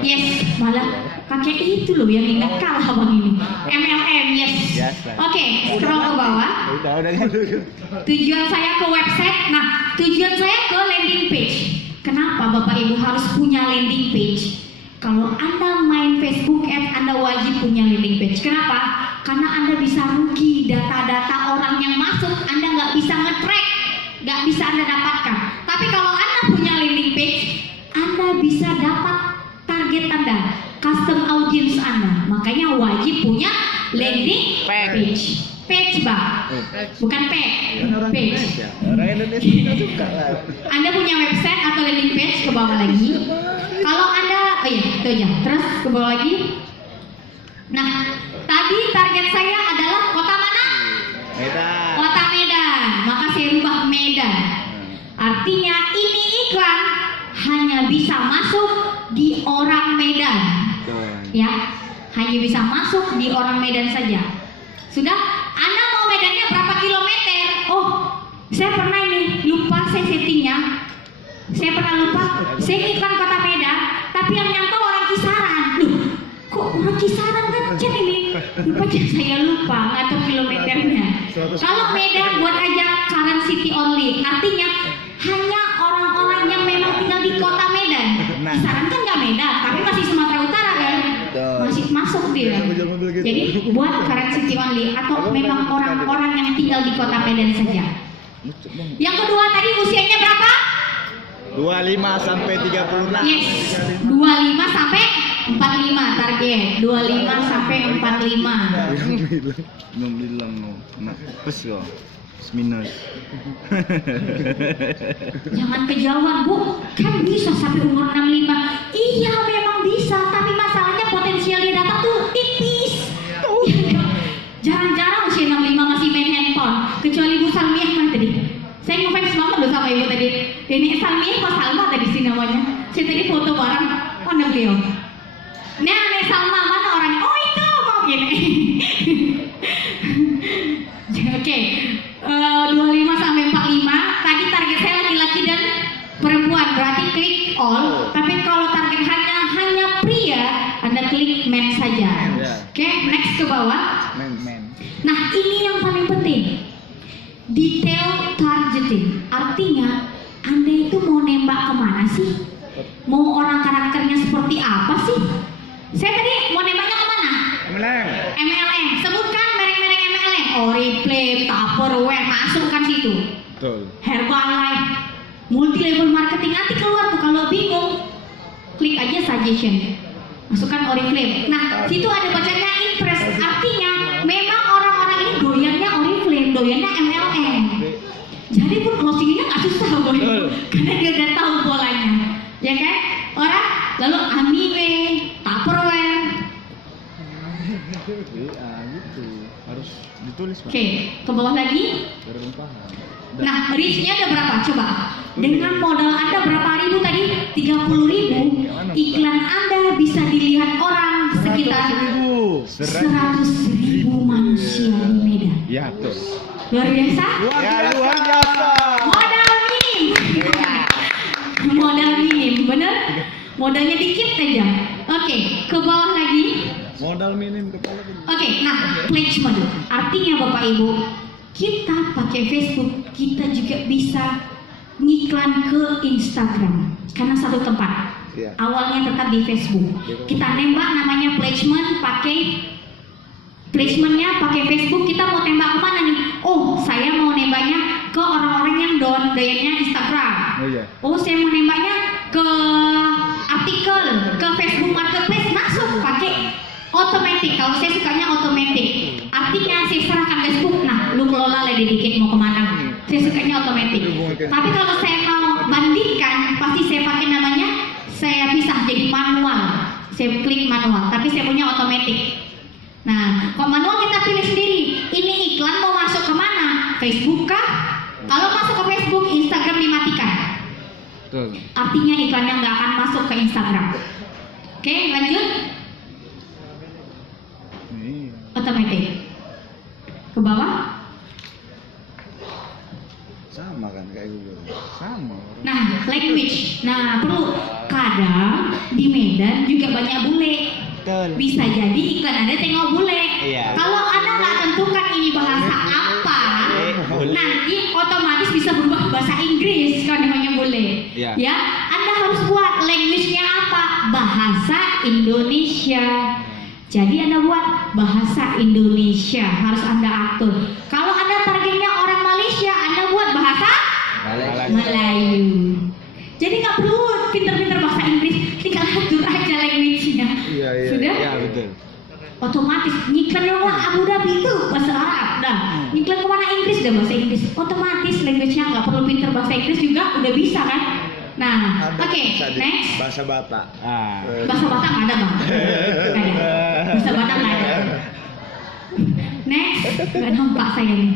Yes, malah kakek itu loh yang ingat kalah bang ini. MLM, yes. Biasa. Oke, scroll ke bawah. Udah kan. Tujuan saya ke website. Nah, tujuan saya ke landing page. Kenapa Bapak Ibu harus punya landing page? Kalau Anda main Facebook Ads, Anda wajib punya landing page. Kenapa? Karena Anda bisa rugi data-data orang yang masuk. Anda nggak bisa nge-track, nggak bisa Anda dapatkan. Tapi kalau Anda punya landing page, Anda bisa dapat target Anda, custom audience Anda. Makanya wajib punya landing page. Page Bang, bukan page. Orang Indonesia suka lah. Anda punya website atau landing page, ke bawah lagi. Kalau Anda, oh iya, itu aja. Terus ke bawah lagi. Nah, tadi target saya adalah kota mana? Medan. Kota Medan. Maka saya rubah Medan. Artinya ini iklan hanya bisa masuk di orang Medan. Ya, hanya bisa masuk di orang Medan saja. Sudah? Anda mau Medannya berapa kilometer? Oh, saya pernah ini lupa saya settingnya. Saya pernah lupa. Saya iklan kota Medan, tapi yang nyantol orang Kisaran. Loh, kok orang Kisaran kan ini? Rupanya saya lupa ngatur kilometernya. Kalau Medan buat aja current city only. Artinya hanya orang-orang yang memang tinggal di kota Medan. Kisaran kan nggak Medan, tapi masih Sumatera Utara kan? Masih masuk dia. Jadi buat current city only atau memang orang-orang yang tinggal di kota Medan saja. Yang kedua tadi usianya berapa? 25 sampai 36. Yes, 25 sampai 45 target. 25 sampai 45. Belum bilang no. Nak pes kok. Minus. Jangan kejauhan Bu, kan bisa sampai umur 65. Iya memang bisa, tapi masalahnya potensialnya data tuh tipis. Jarang-jarang usia 65 masih main handphone. Kecuali Bu Salmiah mana tadi? Saya ngefans banget loh sama ibu tadi. Ini Salmiah Pak Salma tadi sih namanya. Saya tadi foto bareng, mana beliau? Nah, Nek Salma mana orangnya? Oh itu mau gini. Oke, 25 sampai 45. Tadi target saya laki-laki dan perempuan, berarti klik all. Tapi kalau target hanya pria, Anda klik men saja. Oke, next ke bawah. Men. Nah, ini yang paling penting. Detail targeting. Artinya, Anda itu mau nembak kemana sih? Mau orang karakternya seperti apa sih? Saya tadi mau nembaknya kemana? MLM. Sebutkan merek-merek MLM. Oriflame, Tupperware, masukkan situ. Betul. Herbalife, multi level marketing. Nanti keluar tuh kalau bingung, klik aja suggestion. Masukkan Oriflame. Nah, situ ada bacanya impress. Artinya memang orang-orang ini doyannya Oriflame, doyannya MLM. Jadi pun closingnya nggak susah boy, karena dia udah tahu polanya, ya kan? Orang lalu Amiwe, Tupperware. Gitu. Harus ditulis Pak. Oke, ke bawah lagi. Baru paham. Nah, reach-nya ada berapa? Coba. Dengan modal Anda berapa ribu tadi? 30.000. Iklan Anda bisa dilihat orang sekitar 100.000. 100.000 manusia di Medan. Ya, betul. Luar biasa? Ya, luar biasa. Modal minim. Modal minim, bener? Modalnya dikit aja. Oke, ke bawah lagi. Modal minim kepala. Oke, nah, placement. Artinya Bapak Ibu, kita pakai Facebook, kita juga bisa ngiklan ke Instagram. Karena satu tempat. Iya. Awalnya tetap di Facebook. Kita nembak namanya placement, placementnya pakai Facebook. Kita mau tembak kemana nih? Oh, saya mau nembaknya ke orang-orang yang doyannya Instagram. Oh iya. Oh, saya mau nembaknya ke artikel, ke Facebook Marketplace, masuk pakai otomatis. Kalau saya sukanya otomatis. Artinya saya serahkan Facebook. Nah, lu kelola lah dikit mau kemana. Saya sukanya otomatis. Tapi kalau saya mau bandingkan, pasti saya pakai namanya, saya pisah jadi manual. Saya klik manual, tapi saya punya otomatis. Nah, kalau manual kita pilih sendiri. Ini iklan mau masuk kemana? Facebook kah? Kalau masuk ke Facebook, Instagram dimatikan. Betul. Artinya iklannya nggak akan masuk ke Instagram. Oke, lanjut. Iya. Otomatis. Ke bawah. Sama kan kayak Google. Sama. Nah, language. Nah, perlu. Kadang di Medan juga banyak bule. Betul. Bisa jadi iklan Anda tengok bule. Iya. Kalau Anda nggak tentukan ini bahasa apa, nanti otomatis bisa berubah bahasa Inggris kalau namanya bule. Iya. Ya, Anda harus buat language-nya apa? Bahasa Indonesia. Jadi Anda buat bahasa Indonesia, harus Anda atur. Kalau Anda targetnya orang Malaysia, Anda buat bahasa Melayu. Jadi nggak perlu pinter-pinter bahasa Inggris, tinggal atur aja language-nya. Iya. Sudah? Iya, betul. Otomatis ngiklan rumah Abu Dhabi itu bahasa Arab, dah. Ngiklan kemana Inggris dah bahasa Inggris. Otomatis language-nya nggak perlu pinter bahasa Inggris juga udah bisa kan? Nah, oke, next. Bahasa Batak. Bahasa Batak nggak ada bang. Nggak ada. Bahasa Batak nggak ada. Next, nggak nampak saya nih.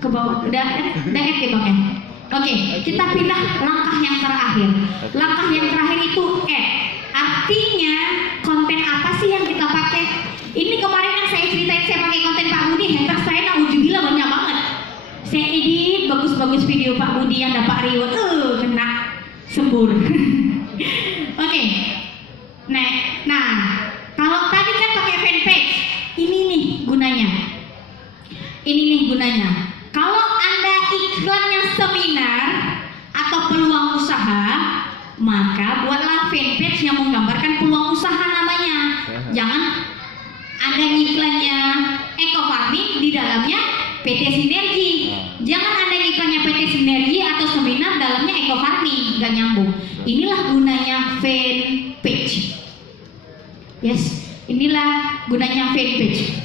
Ke bawah, udah ya bang ya. Oke, kita pindah langkah yang terakhir. Langkah yang terakhir itu add. Artinya konten apa sih yang kita pakai? Ini kemarin yang saya ceritain saya pakai konten Pak Budi, hater saya nauzubillah banyak banget. Saya edit bagus-bagus video Pak Budi yang dapat reward, kena sembur. Oke. Nah, kalau tadi kan pakai fanpage, ini nih gunanya. Kalau Anda iklannya seminar atau peluang usaha, maka buatlah fanpage yang menggambarkan peluang usaha namanya. Jangan Anda iklannya eco farming, di dalamnya PT Sinergi. Jangan Anda iklannya PT Sinergi atau seminar dalamnya eco farming, nggak nyambung. Inilah gunanya fanpage. Yes, inilah gunanya fanpage.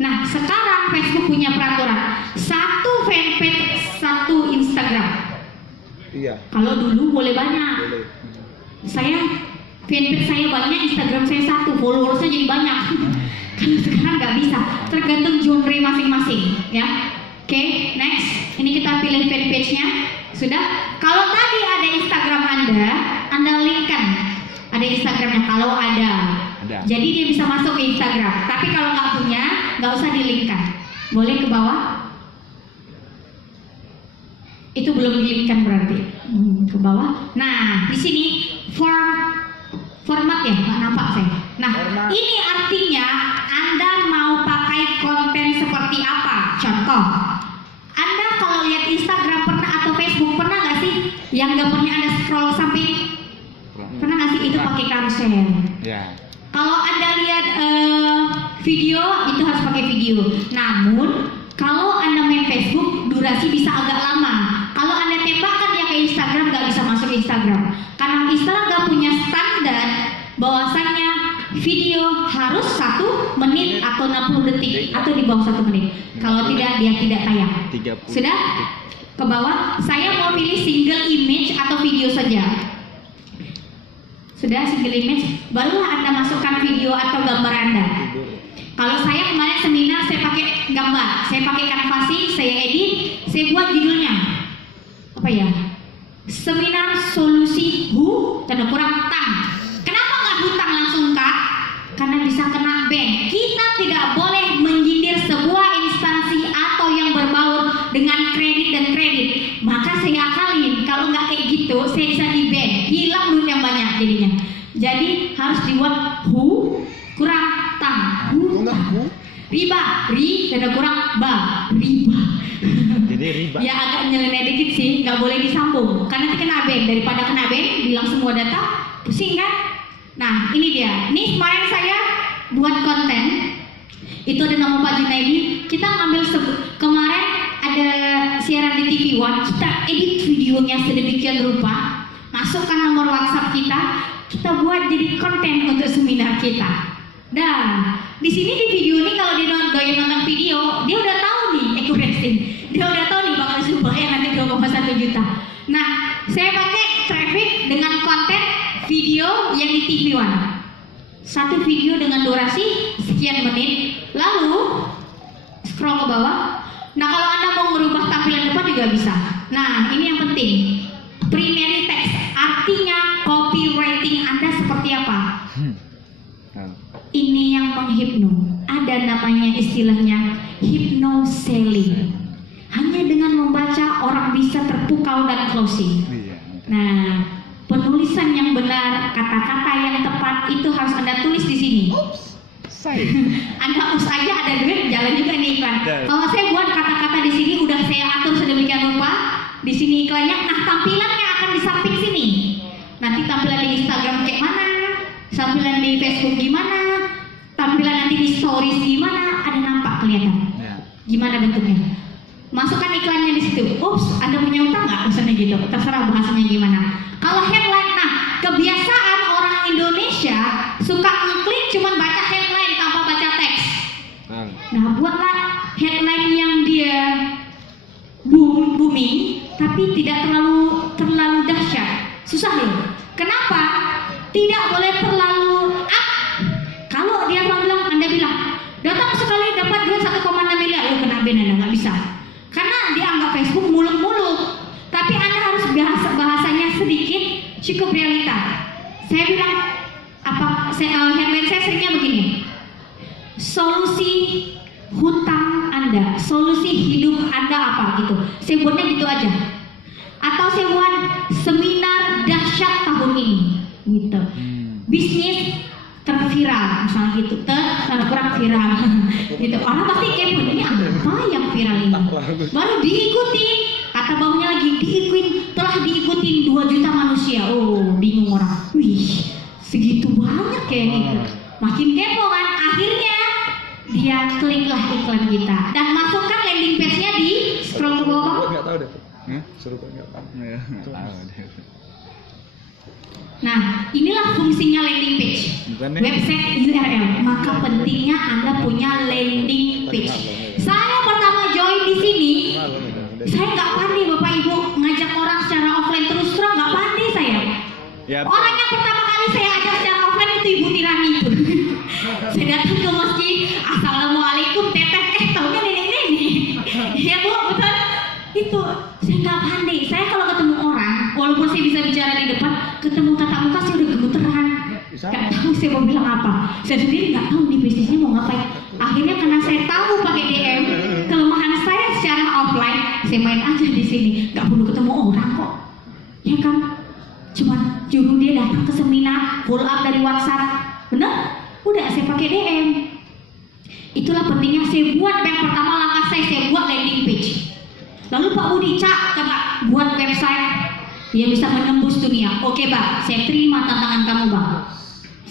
Nah, sekarang Facebook punya peraturan, satu fanpage, satu Instagram. Iya. Kalau dulu boleh banyak. Boleh. Saya fanpage saya banyak, Instagram saya satu, followersnya jadi banyak. Kalau sekarang nggak bisa, tergantung genre masing-masing, ya. Oke, next. Ini kita pilih fanpage-nya. Sudah. Kalau tadi ada Instagram Anda linkkan. Ada Instagramnya kalau ada. Jadi dia bisa masuk ke Instagram. Tapi kalau nggak punya, nggak usah di-linkkan. Boleh ke bawah. Itu belum di-linkkan berarti. Ke bawah. Nah, di sini format ya, nggak nampak saya. Nah, ini artinya Anda mau pakai konten seperti apa? Contoh, Anda kalau lihat Instagram pernah atau Facebook pernah nggak sih yang gambarnya Anda scroll sampai pernah nggak sih itu pakai carousel? Ya. Kalau Anda lihat video itu harus pakai video. Namun kalau Anda main Facebook durasi bisa agak lama. Kalau Anda tembakkan dia ke Instagram nggak bisa masuk Instagram. Karena Instagram punya standar bahwasanya video harus 1 menit atau 60 detik atau di bawah 1 menit. Kalau tidak dia tidak tayang. 30. Sudah? Ke bawah. Saya mau pilih single image atau video saja. Sudah single image, barulah Anda masukkan video atau gambar Anda. Kalau saya kemarin seminar saya pakai gambar, saya pakai Canvasing, saya edit, saya buat judulnya apa ya? Seminar solusi tang. Kenapa nggak hutang bisa kena ban. Kita tidak boleh menyindir sebuah instansi atau yang berbaur dengan kredit dan kredit. Maka saya akalin, kalau nggak kayak gitu, saya bisa di ban, hilang duit yang banyak jadinya. Jadi harus dibuat kurang tang, riba, dan kurang riba. Jadi riba. Ya agak nyeleneh dikit sih, nggak boleh disambung karena nanti kena ban. Daripada kena ban, bilang semua data, pusing kan? Nah ini dia, ini kemarin saya buat konten, itu ada nama Pak Junaidi. Kita ngambil kemarin ada siaran di TV One, kita edit videonya sedemikian rupa, masukkan nomor WhatsApp kita buat jadi konten untuk seminar kita. Dan di sini di video ini kalau dia nonton video, dia udah tahu nih accuracy, dia udah tahu nih bakal disuruh bayar nanti 2,1 juta. Nah, saya pakai traffic dengan konten video yang di TV One. Satu video dengan durasi sekian menit, lalu scroll ke bawah. Nah, kalau Anda mau merubah tampilan depan juga bisa. Nah, ini yang penting. Primary text, artinya copywriting Anda seperti apa? Ini yang menghipno. Ada namanya istilahnya hypnoselling. Hanya dengan membaca orang bisa terpukau dan closing. Nah, penulisan yang benar, kata-kata yang tepat itu harus Anda tulis di sini. Anda aja ada duit, jalan juga nih iklan. Kalau saya buat kata-kata di sini udah saya atur sedemikian rupa. Di sini iklannya, nah tampilannya akan di samping sini. Nanti tampilan di Instagram kayak mana, tampilan di Facebook gimana, tampilan nanti di stories gimana, ada nampak kelihatan. Gimana bentuknya? Masukkan iklannya di situ. Ups, Anda punya utang nggak? Misalnya gitu. Terserah bahasanya gimana. Kalau headline, nah kebiasaan orang Indonesia suka ngeklik cuman baca headline tanpa baca teks. Nah buatlah headline yang dia booming tapi tidak terlalu dahsyat. Susah loh. Kenapa? Tidak boleh terlalu up. Kalau dia Anda bilang datang sekali dapat duit 1,6 miliar, kena ban Anda nggak bisa. Karena dianggap Facebook muluk-muluk. Tapi Anda harus bahasanya sedikit cukup realita. Saya bilang headline saya seringnya begini. Solusi hutang Anda, solusi hidup Anda apa gitu. Saya buatnya gitu aja. Atau saya buat seminar dahsyat tahun ini gitu. Bisnis terviral misalnya gitu, kurang viral gitu. Orang pasti kepo, ini apa yang viral ini? Baru diikuti, kata bawahnya lagi telah diikuti 2 juta manusia. Oh, bingung orang. Wih, segitu banyak kayak gitu. Makin kepo kan, akhirnya dia kliklah iklan kita dan masukkan landing page-nya di scroll ke bawah. Enggak tahu deh. Suruh enggak tahu. Nah, inilah fungsinya landing page. Website URL. Maka pentingnya Anda punya landing page. Saya pertama join di sini, saya nggak pandai Bapak Ibu ngajak orang secara offline, terus terang nggak pandai saya. Orang yang pertama kali saya ajak secara offline itu Ibu Tirani itu. Saya datang ke masjid, assalamualaikum teteh, taunya nenek-nenek. Ya Bu, betul. Itu saya nggak pandai. Saya kalau ketemu orang, walaupun saya bisa bicara di depan, ketemu tatap muka saya udah gemeteran. Gak tahu saya mau bilang apa. Saya sendiri nggak tahu nih bisnisnya mau ngapain. Akhirnya karena saya tahu pakai DM, kelemahan saya secara offline, saya main aja di sini. Nggak perlu ketemu orang kok, ya kan? Cuma juru dia datang ke seminar, follow up dari WhatsApp, bener? Udah saya pakai DM. Itulah pentingnya saya buat yang pertama langkah saya buat landing page. Lalu Pak Budi coba buat website yang bisa menembus dunia. Oke Bang, saya terima tantangan kamu Bang.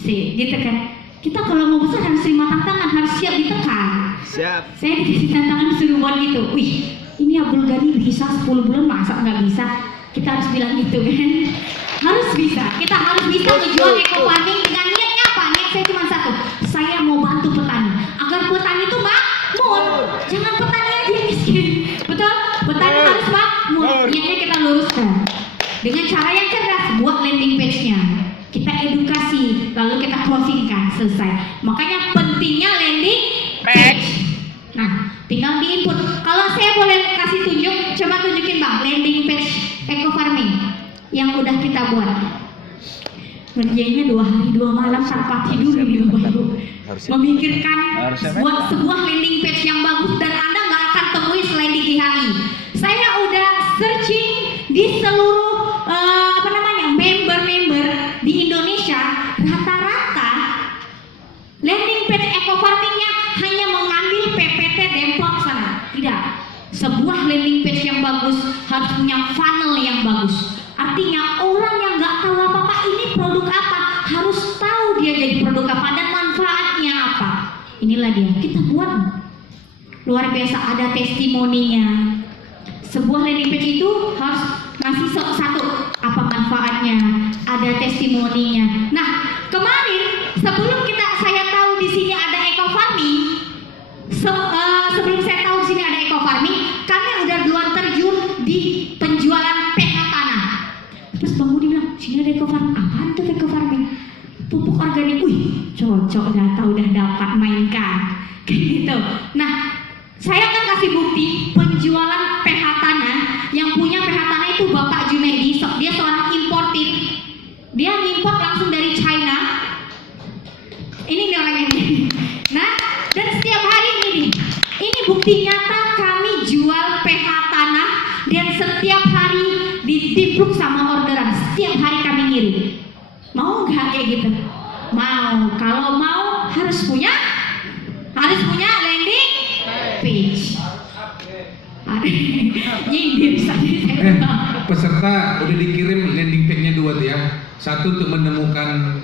Gitu kan. Kita kalau mau besar harus terima tantangan, harus siap ditekan. Siap. Saya dikasih tantangan suruh buat gitu. Wih, ini Abdul Ghani bisa 10 bulan, masa nggak bisa? Kita harus bilang gitu kan. Harus bisa. Kita harus bisa menjual eco farming dengan niatnya apa? Niat saya cuma satu. Saya mau bantu petani agar petani itu makmur. Jangan petani aja yang miskin. Betul? Petani harus makmur. Niatnya kita luruskan. Dengan cara yang cerdas, buat landing page-nya. Kita edukasi, lalu kita closingkan, selesai. Makanya pentingnya landing page. Nah, tinggal di input. Kalau saya boleh kasih tunjuk, coba tunjukin Bang, landing page eco farming yang udah kita buat. Kerjanya 2 hari 2 malam tanpa tidur ini Bapak Ibu. Harusnya- Memikirkan harusnya sebuah landing page yang bagus dan Anda nggak akan temui selain di GHI. Saya udah searching di seluruh member-member di Indonesia, rata-rata landing page eco farmingnya hanya mengambil PPT Depok sana. Tidak. Sebuah landing page yang bagus harus punya funnel yang bagus. Artinya orang yang nggak tahu apa-apa ini produk apa, harus tahu dia jadi produk apa dan manfaatnya apa. Inilah dia, kita buat luar biasa, ada testimoninya. Sebuah landing page itu harus ngasih satu apa manfaatnya, ada testimoninya. Nah, kemarin sebelum saya tahu di sini ada eco farming, sebelum saya tahu di sini ada eco farming, kami udah duluan terjun di penjualan pH tanah. Terus Bang Budi bilang, sini ada eco farming. Apaan tuh eco farming? Pupuk organik. Wih, cocok, data udah dapat, mainkan. Kayak gitu. Nah, saya akan kasih bukti penjualan pH tanah. Yang punya pH tanah itu Bapak Junaidi. Dia seorang importir. Dia ngimport langsung dari China. Ini nih orangnya nih. Nah, dan setiap hari ini bukti nyata kami jual pH tanah dan setiap hari ditipluk sama orderan. Setiap hari kami ngirim. Mau nggak kayak gitu? Mau. Kalau mau harus punya landing page. Nyindir saya. Peserta udah dikirim landing page-nya 2 tuh ya. Satu untuk menemukan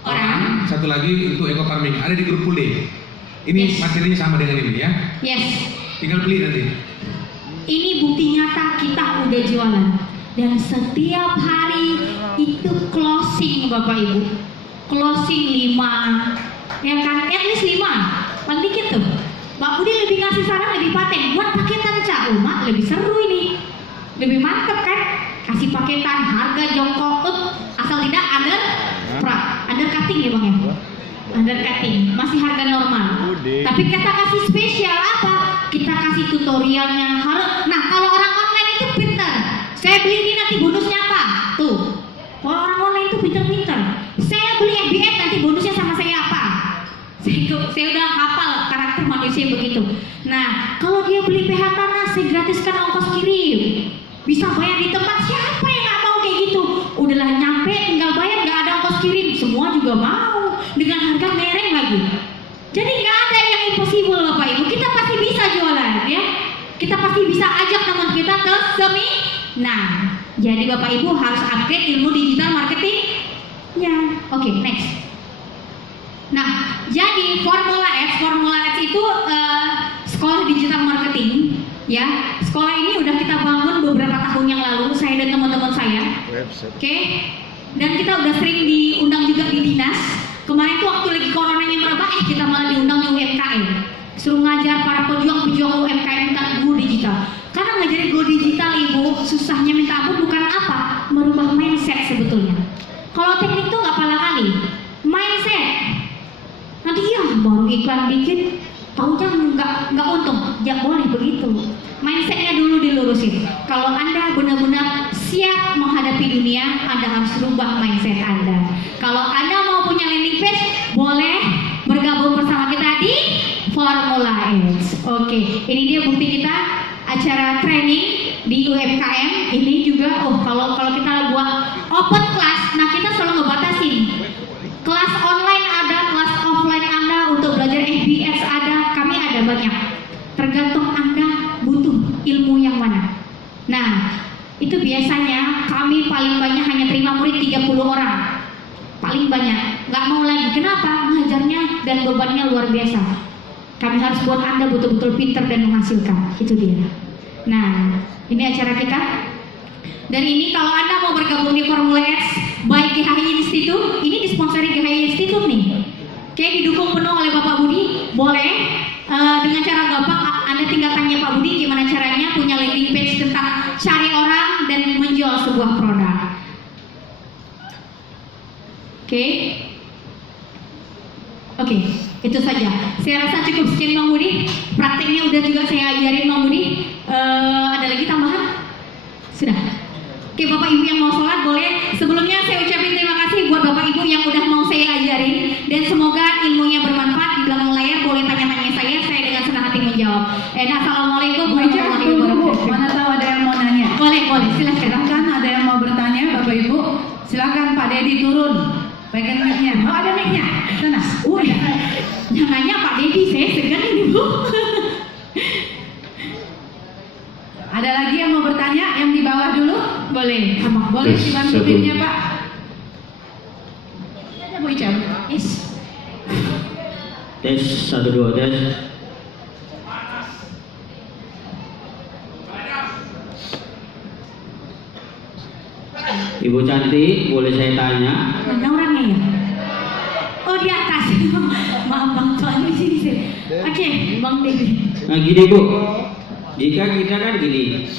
orang, satu lagi untuk eco farming. Ada di grup Pule. Ini Yes. materinya sama dengan ini ya. Yes. Tinggal beli nanti. Ini bukti nyata kita udah jualan. Dan setiap hari itu closing Bapak Ibu. Closing 5. Ya kan? At least 5. Paling dikit tuh. Mbak Budi lebih ngasih saran, lebih paten. Buat paketan Cak Uma lebih seru ini. Lebih mantep kan? Kasih paketan harga jongkok, asal tidak undercutting ya Bang ya? Undercutting, masih harga normal. Tapi kita kasih spesial apa? Kita kasih tutorialnya. Nah, kalau orang online itu pintar. Saya beli ini nanti bonusnya apa? Tuh. Kalau orang online itu pintar-pintar. Saya beli FBS nanti bonusnya sama saya apa? Saya udah hafal karakter manusia begitu. Nah, kalau dia beli pH tanah, saya gratiskan ongkos kirim. Bisa bayar di tempat, siapa yang nggak mau kayak gitu? Udahlah nyampe, tinggal bayar, nggak ada ongkos kirim. Semua juga mau dengan harga mereng lagi. Jadi nggak ada yang impossible Bapak Ibu. Kita pasti bisa jualan ya. Kita pasti bisa ajak teman kita ke semi. Nah, jadi Bapak Ibu harus upgrade ilmu digital marketing. Ya, oke, next. Nah, jadi Formula X itu sekolah digital marketing, ya. Sekolah ini udah kita bangun beberapa tahun yang lalu, saya dan teman-teman saya. Oke. Dan kita udah sering diundang juga di dinas. Kemarin tuh waktu lagi coronanya merebak, kita malah diundang di UMKM. Suruh ngajar para pejuang-pejuang UMKM tentang go digital. Karena ngajarin go digital Ibu, susahnya minta ampun bukan apa, merubah mindset sebetulnya. Kalau teknik tuh nggak pala kali, mindset. Nanti iya baru iklan dikit, taunya nggak untung. Ya boleh begitu. Mindsetnya dulu dilurusin. Kalau Anda benar-benar siap menghadapi dunia, Anda harus rubah mindset Anda. Kalau Anda mau punya landing page, boleh bergabung bersama kita di Formula X. Oke, ini dia bukti kita acara training di UMKM. Ini juga, kalau kita buat open class, nah kita selalu ngebatasin. Kelas online ada, kelas offline Anda untuk belajar FBS ada, kami ada banyak. Tergantung Anda butuh ilmu yang mana. Nah, itu biasanya kami paling banyak hanya terima murid 30 orang. Paling banyak, nggak mau lagi. Kenapa? Mengajarnya dan bebannya luar biasa. Kami harus buat Anda betul-betul pintar dan menghasilkan. Itu dia. Nah, ini acara kita. Dan ini kalau Anda mau bergabung di Formula X by GHI Institute, ini disponsori GHI Institute nih. Oke, didukung penuh oleh Bapak Budi. Boleh dengan cara gampang Anda tinggal tanya Pak Budi gimana caranya punya landing page tentang cari orang dan menjual sebuah produk. Oke, itu saja. Saya rasa cukup sekian Bang Budi. Prakteknya udah juga saya ajarin Bang Budi. Ada lagi tambahan? Sudah. Oke, Bapak Ibu yang mau sholat boleh. Sebelumnya saya ucapin terima kasih buat Bapak Ibu Assalamualaikum Bu Ica, warahmatullahi tunggu Bu, wabarakatuh. mana tahu ada yang mau nanya. Boleh, silakan. Silahkan, ada yang mau bertanya Bapak Ibu. Silakan Pak Dedi turun. Pegang mic-nya. Oh, ada mic-nya. Sana. Yang nanya Pak Dedi, saya segan ini Bu. Ada lagi yang mau bertanya? Yang di bawah dulu? Boleh. Boleh Tes, dibantu satu. mic-nya Pak. Ada Bu Ica. Yes. Tes 1 2 tes. Ibu cantik, boleh saya tanya? Mana orangnya ya? Oh di atas. Maaf Bang, soalnya di sini. Oke, Bang Dedi. Nah gini Bu, jika kita kan gini,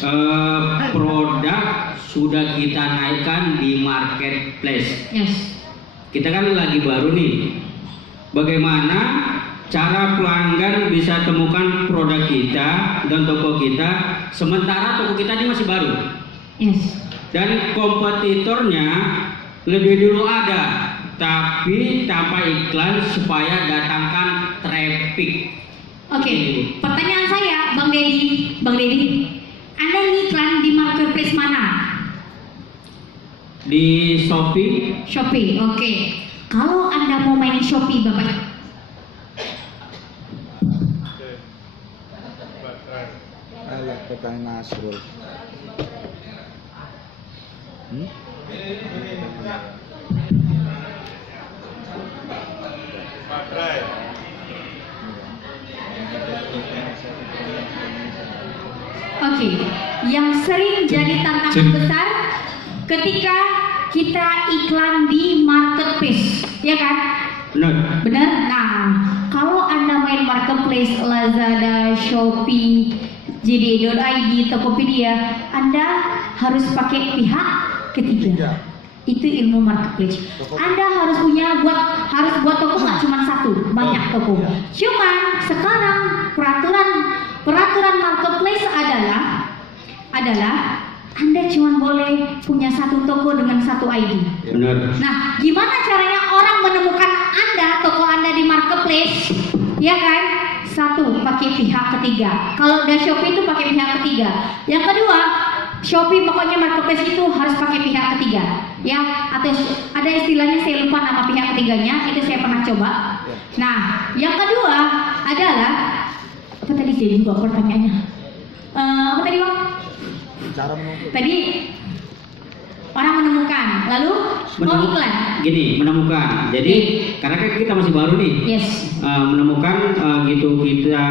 produk sudah kita naikkan di marketplace. Yes. Kita kan lagi baru nih. Bagaimana cara pelanggan bisa temukan produk kita dan toko kita sementara toko kita ini masih baru? Yes. Dan kompetitornya lebih dulu ada, tapi tanpa iklan supaya datangkan traffic. Oke, pertanyaan saya, Bang Dedi, Anda ngiklan di marketplace mana? Di Shopee, Shopee, oke. Kalau Anda mau main Shopee, Bapak, Alah, pertanyaan Nasrul. oke. Yang sering jadi tantangan Cek. besar ketika kita iklan di marketplace, ya kan? benar. Benar? Nah, kalau Anda main marketplace, Lazada, Shopee, JD.id, Tokopedia, Anda harus pakai pihak ketiga. Itu ilmu marketplace. Anda harus buat toko nggak cuma satu, banyak toko. Cuman sekarang peraturan marketplace adalah Anda cuma boleh punya satu toko dengan satu ID. Benar. Nah, gimana caranya orang menemukan toko Anda di marketplace? Ya kan? Satu, pakai pihak ketiga. Kalau udah Shopee itu pakai pihak ketiga. Yang kedua, Shopee pokoknya marketplace itu harus pakai pihak ketiga. Ya, atau ada istilahnya saya lupa nama pihak ketiganya, itu saya pernah coba. Nah, yang kedua adalah apa tadi saya juga pertanyaannya? Apa tadi Bang? Cara menunggu. Tadi orang menemukan, lalu mau iklan. Gini, menemukan. Jadi karena kan kita masih baru nih, Yes. menemukan gitu kita